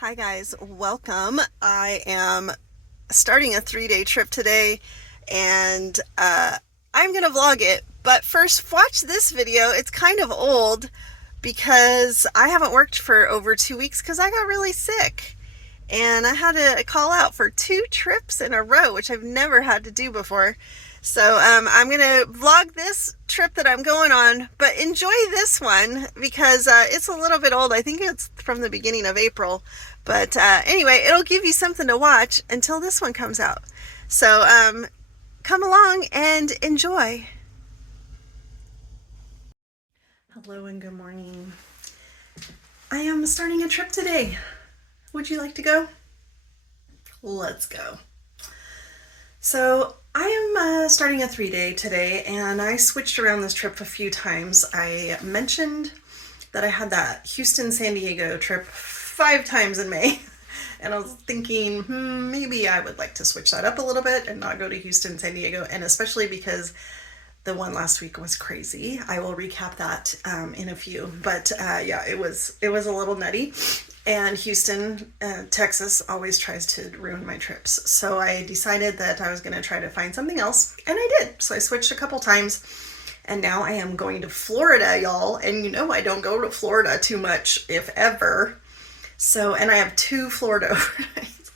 Hi guys, welcome. I am starting a 3-day trip today and I'm gonna vlog it, but first watch this video. It's kind of old because I haven't worked for over 2 weeks because I got really sick and I had to call out for 2 trips in a row, which I've never had to do before. So I'm gonna vlog this trip that I'm going on, but enjoy this one because it's a little bit old. I think it's from the beginning of April, but anyway, it'll give you something to watch until this one comes out. So come along and enjoy. Hello and good morning. I am starting a trip today. Would you like to go? Let's go. So I am starting a 3-day today, and I switched around this trip a few times. I mentioned that I had that Houston-San Diego trip 5 times in May, and I was thinking maybe I would like to switch that up a little bit and not go to Houston-San Diego, and especially because the one last week was crazy. I will recap that in a few, but yeah, it was a little nutty. And Houston, Texas always tries to ruin my trips. So I decided that I was going to try to find something else, and I did. So I switched a couple times, and now I am going to Florida, y'all. And you know I don't go to Florida too much, if ever. So, and I have 2 Florida overnights.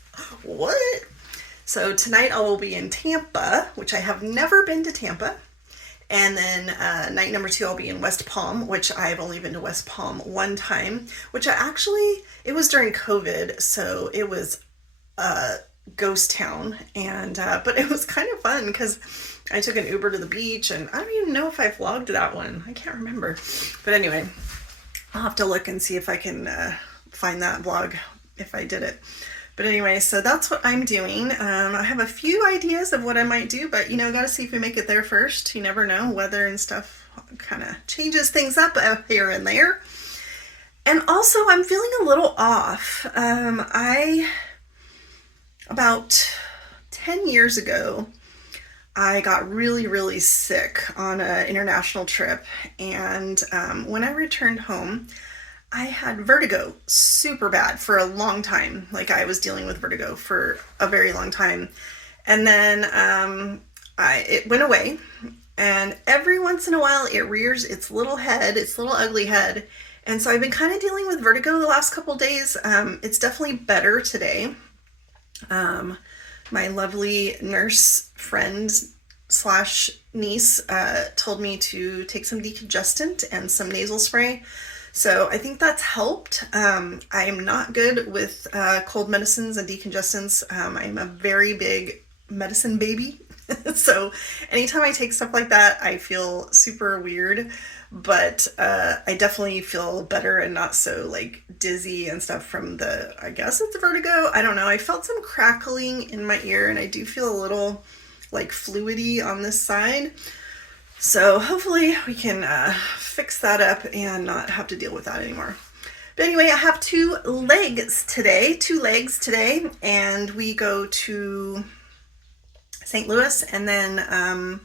What? So tonight I will be in Tampa, which I have never been to Tampa. And then night number 2, I'll be in West Palm, which I've only been to West Palm one time, which it was during COVID, so it was a ghost town, and but it was kind of fun because I took an Uber to the beach, and I don't even know if I vlogged that one. I can't remember. But anyway, I'll have to look and see if I can find that vlog if I did it. But anyway, so that's what I'm doing. I have a few ideas of what I might do, but you know, gotta see if we make it there first. You never know, weather and stuff kind of changes things up here and there. And also, I'm feeling a little off. About 10 years ago, I got really, really sick on an international trip. And when I returned home, I had vertigo super bad for a long time. Like, I was dealing with vertigo for a very long time. And then it went away. And every once in a while it rears its little head, its little ugly head. And so I've been kind of dealing with vertigo the last couple days. It's definitely better today. My lovely nurse friend slash niece told me to take some decongestant and some nasal spray. So I think that's helped. I am not good with cold medicines and decongestants. I'm a very big medicine baby. So anytime I take stuff like that, I feel super weird, but I definitely feel better and not so like dizzy and stuff from I guess it's vertigo. I don't know. I felt some crackling in my ear, and I do feel a little like fluidy on this side. So hopefully we can fix that up and not have to deal with that anymore. But anyway, I have 2 legs today, and we go to St. Louis and then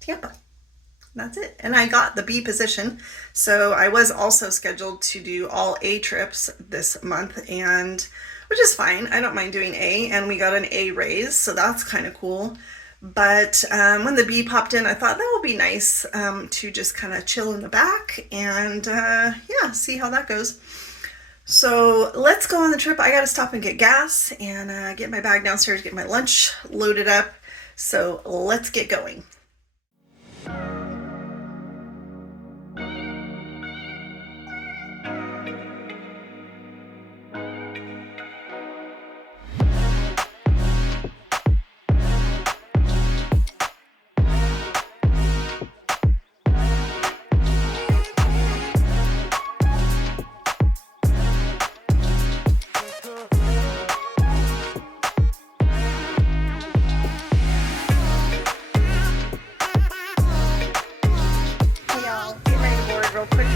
Tampa. That's it. And I got the B position. So I was also scheduled to do all A trips this month, and which is fine. I don't mind doing A, and we got an A raise, so that's kind of cool. But when the B popped in, I thought that would be nice to just kind of chill in the back and yeah, see how that goes. So let's go on the trip. I got to stop and get gas and get my bag downstairs, get my lunch loaded up. So let's get going.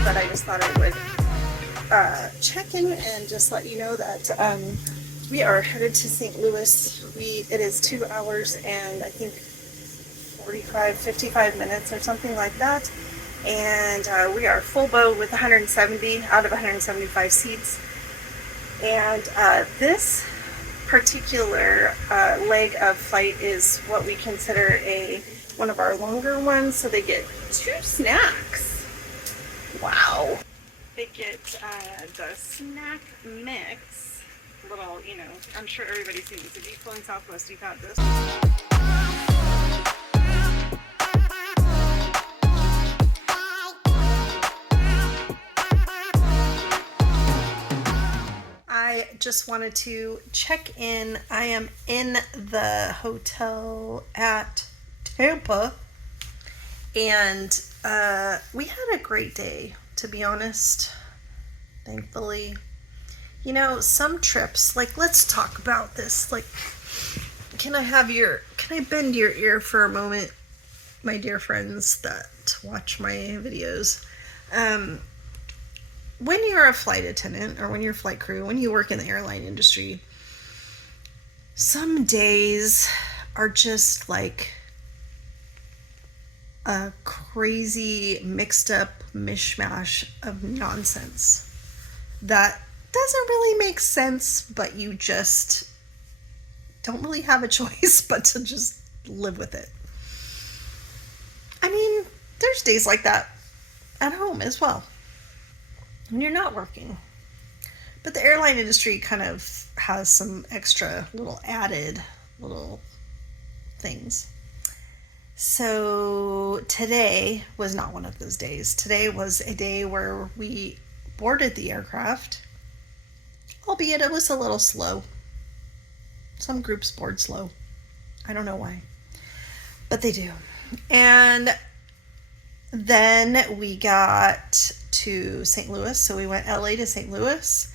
But I just thought I would check in and just let you know that we are headed to St. Louis. It is 2 hours and I think 55 minutes or something like that. And we are full boat with 170 out of 175 seats. And this particular leg of flight is what we consider one of our longer ones, so they get 2 snacks. Wow. They get the snack mix, little, you know, I'm sure everybody's seen this. If you've flown Southwest, you've had this. I just wanted to check in. I am in the hotel at Tampa, and we had a great day, to be honest, thankfully. You know, some trips, like, let's talk about this. Like, can I bend your ear for a moment, my dear friends that watch my videos? When you're a flight attendant or when you're a flight crew, when you work in the airline industry, some days are just like a crazy mixed up mishmash of nonsense that doesn't really make sense, but you just don't really have a choice but to just live with it. I mean, there's days like that at home as well, when you're not working. But the airline industry kind of has some extra little added little things. So today was not one of those days. Today was a day where we boarded the aircraft, albeit it was a little slow. Some groups board slow. I don't know why, but they do. And then we got to St. Louis. So we went LA to St. Louis,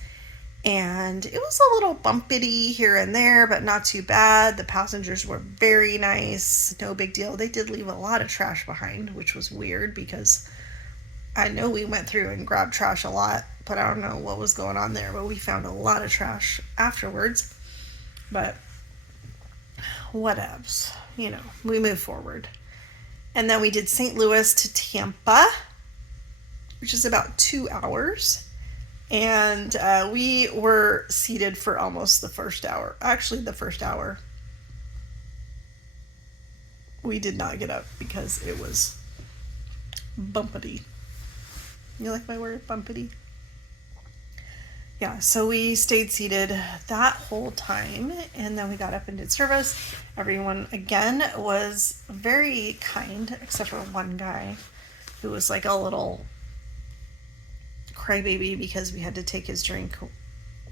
and it was a little bumpity here and there, but not too bad. The passengers were very nice. No big deal. They did leave a lot of trash behind, which was weird because I know we went through and grabbed trash a lot, but I don't know what was going on there. But we found a lot of trash afterwards. But whatevs, you know, we move forward. And then we did St. Louis to Tampa, which is about 2 hours. And we were seated for almost the first hour. Actually, the first hour. We did not get up because it was bumpity. You like my word, bumpity? Yeah, so we stayed seated that whole time, and then we got up and did service. Everyone, again, was very kind, except for one guy who was like a little crybaby because we had to take his drink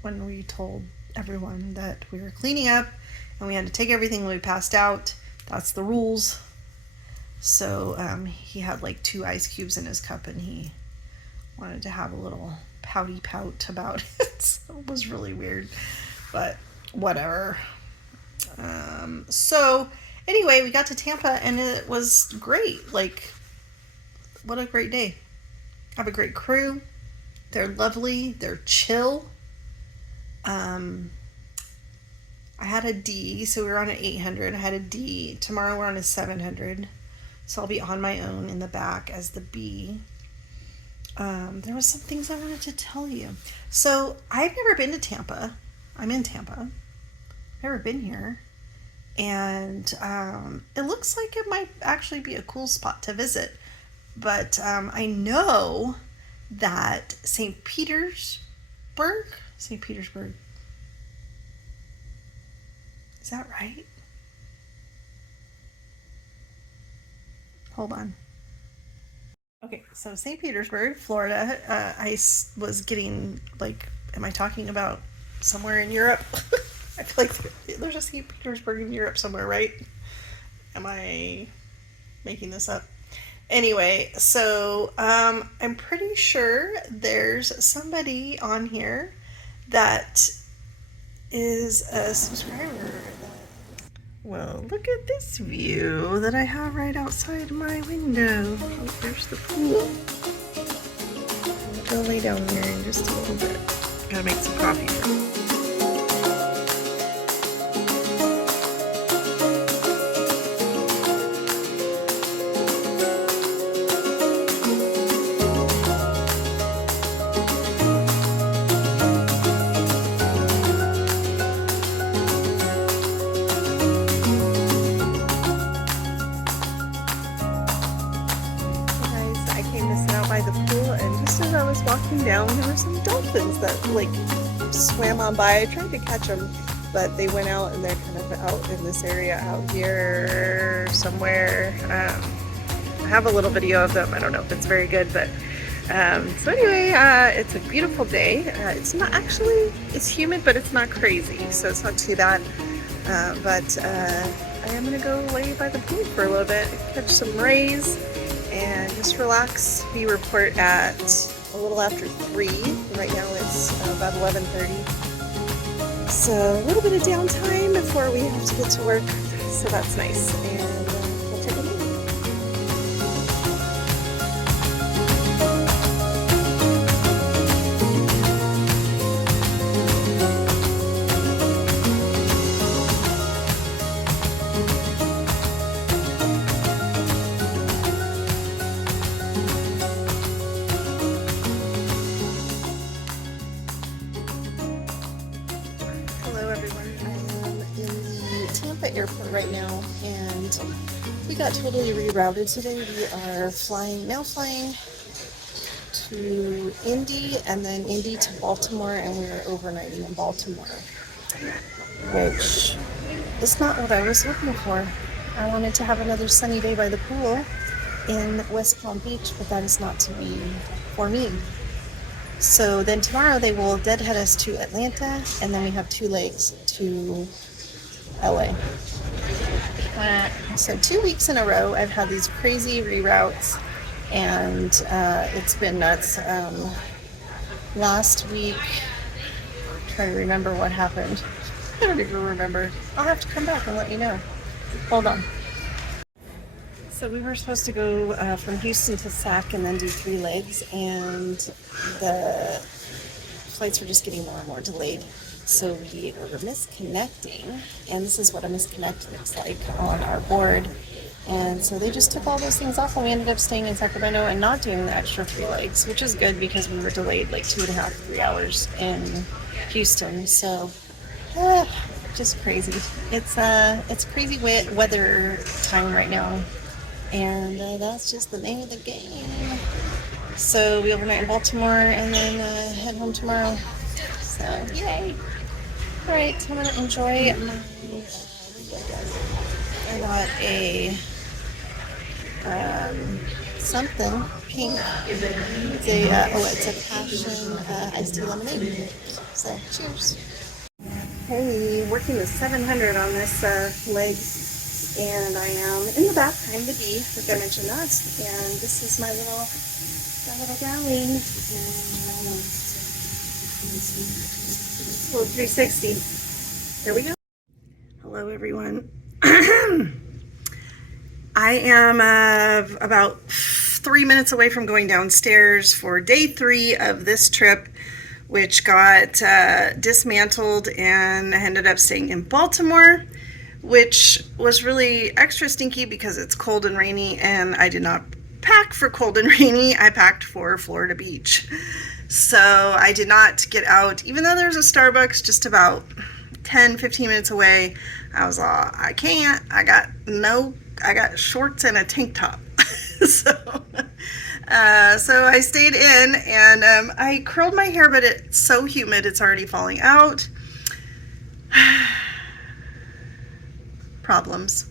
when we told everyone that we were cleaning up, and we had to take everything when we passed out. That's the rules. So he had like 2 ice cubes in his cup, and he wanted to have a little pouty pout about it. So it was really weird, but whatever. So anyway, we got to Tampa, and it was great. Like, what a great day. I have a great crew. They're lovely. They're chill. I had a D, so we were on an 800. I had a D. Tomorrow we're on a 700. So I'll be on my own in the back as the B. There was some things I wanted to tell you. So I've never been to Tampa. I'm in Tampa. Never been here. And it looks like it might actually be a cool spot to visit. But I know that St. Petersburg, is that right? Hold on. Okay, so St. Petersburg, Florida, I was getting, like, am I talking about somewhere in Europe? I feel like there's a St. Petersburg in Europe somewhere, right? Am I making this up? Anyway, so I'm pretty sure there's somebody on here that is a subscriber. Well, look at this view that I have right outside my window. Oh, there's the pool. I'll lay down there in just a little bit. Gotta make some coffee first. going down, there were some dolphins that like swam on by. I tried to catch them, but they went out and they're kind of out in this area out here somewhere. I have a little video of them. I don't know if it's very good, but so anyway, it's a beautiful day. It's not actually, it's humid, but it's not crazy, so it's not too bad. But I am gonna go lay by the pool for a little bit, catch some rays, and just relax. We report at a little after 3. Right now it's about 11:30. So a little bit of downtime before we have to get to work. So that's nice. And we'll take a look. Airport right now, and we got totally rerouted today. We are now flying to Indy, and then Indy to Baltimore, and we are overnighting in Baltimore, which is not what I was looking for. I wanted to have another sunny day by the pool in West Palm Beach, but that is not to be for me. So then tomorrow they will deadhead us to Atlanta, and then we have 2 legs to LA. So 2 weeks in a row I've had these crazy reroutes, and it's been nuts. Last week, I'm trying to remember what happened. I don't even remember. I'll have to come back and let you know. Hold on. So we were supposed to go from Houston to Sac and then do 3 legs, and the flights were just getting more and more delayed. So we were misconnecting, and this is what a misconnect looks like on our board. And so they just took all those things off, and we ended up staying in Sacramento and not doing the extra 3 legs, which is good because we were delayed like 2.5, 3 hours in Houston. So just crazy. It's crazy weather time right now, and that's just the name of the game. So we overnight in Baltimore and then head home tomorrow. So yay! All right, I'm gonna enjoy my. I got a something pink. It's a passion iced tea lemonade. So cheers. Hey, working the 700 on this leg, and I am in the back. I'm the B. I think I mentioned that. And this is my little darling. Little 360. Here we go. Hello, everyone. I am about 3 minutes away from going downstairs for day 3 of this trip, which got dismantled, and I ended up staying in Baltimore, which was really extra stinky because it's cold and rainy, and I did not pack for cold and rainy. I packed for Florida Beach. So I did not get out, even though there's a Starbucks just about 10-15 minutes away. I was all, I can't. I got shorts and a tank top. So I stayed in, and I curled my hair, but it's so humid it's already falling out. Problems.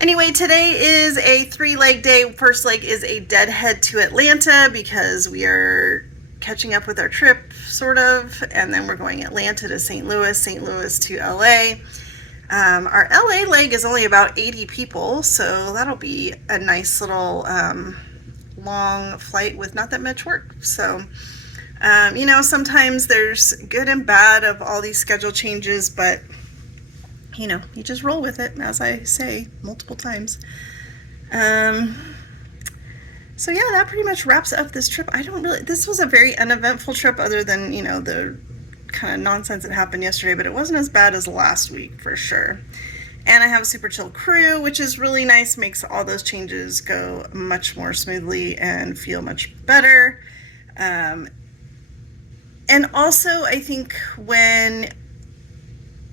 Anyway, today is a 3-leg day. First leg is a deadhead to Atlanta because we are catching up with our trip, sort of, and then we're going Atlanta to St. Louis to LA. Our LA leg is only about 80 people, so that'll be a nice little long flight with not that much work. So, sometimes there's good and bad of all these schedule changes, but you just roll with it, as I say multiple times. So yeah, that pretty much wraps up this trip. This was a very uneventful trip, other than, the kind of nonsense that happened yesterday, but it wasn't as bad as last week for sure. And I have a super chill crew, which is really nice, makes all those changes go much more smoothly and feel much better. And also, I think when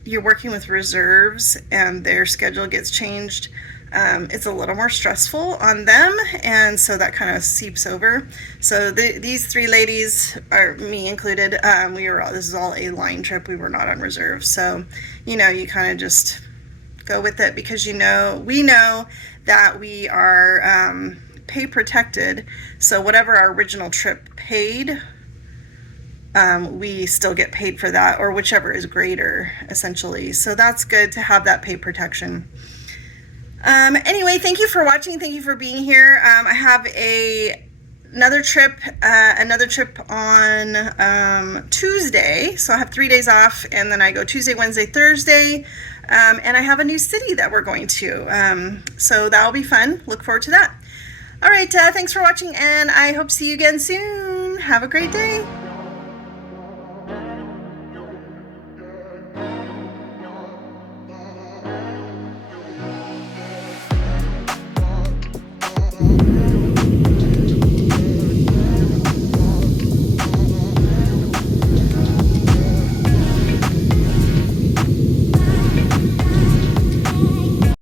you're working with reserves and their schedule gets changed, it's a little more stressful on them, and so that kind of seeps over. So these three ladies, are me included, this is all a line trip. We were not on reserve, so you kind of just go with it, because we know that we are pay protected, so whatever our original trip paid, we still get paid for that, or whichever is greater, essentially. So that's good to have that pay protection. Anyway, thank you for watching. Thank you for being here. I have another trip on Tuesday. So I have 3 days off, and then I go Tuesday, Wednesday, Thursday. And I have a new city that we're going to. So that'll be fun. Look forward to that. All right. Thanks for watching, and I hope to see you again soon. Have a great day.